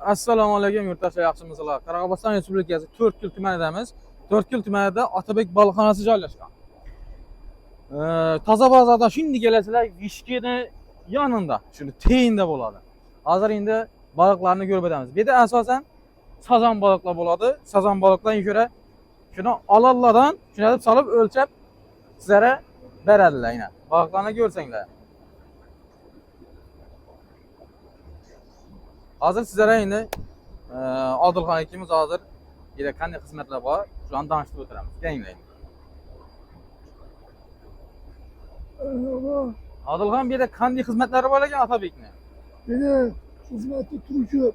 Assalomu alaykum yurtdoshlar, yaxshimisizlar? Qoraqalpog'iston Respublikasi To'rtko'l tumanidamiz. To'rtko'l tumanida Otabek baliqxonasi joylashgan. Toza bozorda shunday kelasizlar, Vishkeni yonida, shuni teyinda bo'ladi. Hozir endi baliqlarni ko'rib o'tamiz. Bu yerda asosan sazan baliqlar bo'ladi. Sazan baliqlarga ko'ra shuni olollardan shuni deb solib o'lchab sizlarga beradilar. Yana baliqlarni ko'rsanglar. Hozir sizlarga endi Odilxon akamiz hozir yerda qanday xizmatlar bor, shuni tanishtirib o'tiramiz. Kelinglar. Odilxon, bu yerda qanday xizmatlari bor ekan Otabekni? Beni hizmette turuşu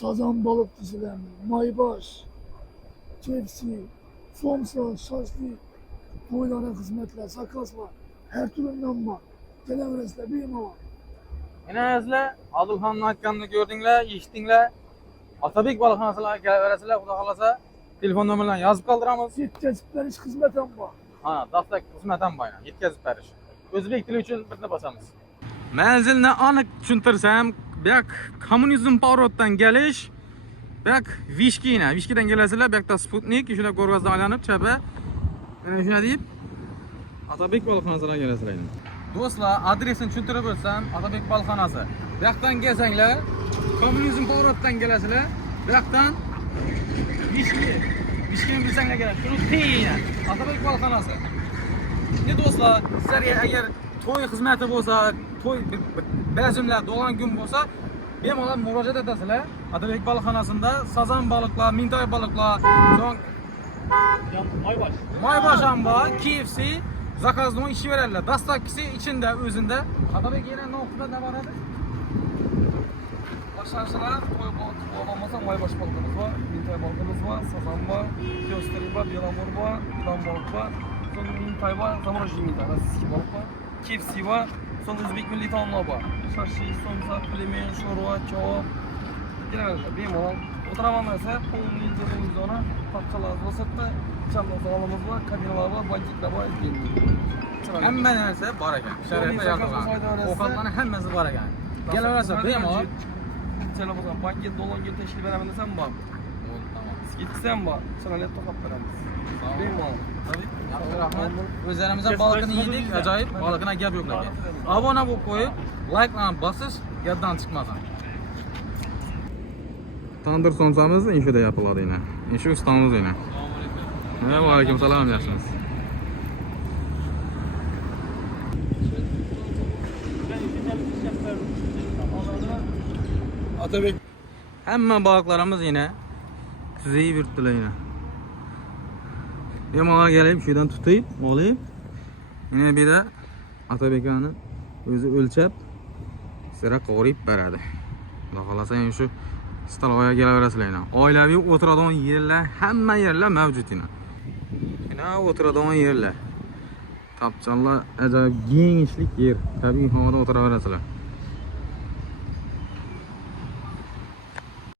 sazan balık dizilerini, maybaş, tepsi, somsa, şaşlı, boylara hizmetler, sakas var. Her türünden var. Televizyonda bir var. Yine sizlar Odilxonni aytganini ko'rdinglar, eshitdinglar. Otabek baliqxonasiga kelaverasizlar, xudo xolasa telefon nomerlarini yozib qoldiramiz. Yetkazib beriş hizmetim var. Ha, dastlabki xizmat ham bor, yetkazib berish. O'zbek tili uchun bitta bosamiz. Manzilni aniq tushuntirsam, bu yoq kommunizm pоворотdan kelish, bu yoq Vishkina, Vishkidan kelasizlar, bu yoqda Sputnik, shuna ko'rgazdan aylanib chapa. Mana shuna deb Otabek baliqxonasiga kelasizlar. Do'stlar, adresini tushuntirib o'tsam, Otabek baliqxonasi. Bu yoqdan kelsanglar, kommunizm pоворотdan kelasizlar, bu yoqdan Vishkini bilsanglar kerak. Shuni teyina, Otabek baliqxonasi. Ne do'stlar, sizlarga agar to'y xizmati bo'lsa, to'y bazmlar do'lan kun bo'lsa, bemalol murojaat etasizlar. Otabek baliqxonasida sazan baliqlar, mintoy baliqlar, so'ng maybosh ham bor, KFC zakazdan ishi beradilar. Dastlabkisi ichida o'zida. Otabek yana nima boradi? Başlangıçlar to'y bo'lmasa maybosh balıqımız var, mintoy balıqımız var, sazan var, pёстрый var, belamur var, ilan balık var. Sonra mintoy var, zamorоженный mintoy, российский balık var. KFC var, sonra Özbek milli taomlar var. Şarşı, somsa, pelemen, şorva, kebap. Genelde bemalol o'tiraman desa, qo'lni yig'ingiz ona paxtalar bo'lsa, chamlar sog'lomimiz var, kabinalar var, bankiklar var. Hamma narsa bor ekan. Sharoitda yozilgan. Ovqatlarning hammasi bor ekan. Kelaverasiz, bemalol. Telefon, banket, dolanga teşkil beraman desam bor. Tamam. Gitsem bor, sanalet to'qib beramiz. Bemalol. Yaxshi, rahmat. O'zlarimizdan baliqni yedik, ajoyib. Baliqning gap yo'q lekin. Obuna bo'lib qo'yib, like bilan bosish, gapdan chiqmasin. Tandır somsamiz infoda yapiladi yana. Shu ustamiz yana. Assalomu alaykum, salom, yaxshimisiz? Otabek. Hamma baliqlarimiz yana tuzayib yuribdilar yana. Bemalol kelib, shu yerdan tutib, olib, yana bu yerda Otabekani o'zi o'lchab, sizlarga qovurib beradi. Xudo xolasa ham shu stolga kelaverasizlar yana. Oilaviy o'tiradigan yerlar, hamma yerlar mavjud yana. Yana o'tiradigan yerlar. Tapchanlar ajoyib kengishlik yer. Tabiiy havoda o'tiraverasizlar.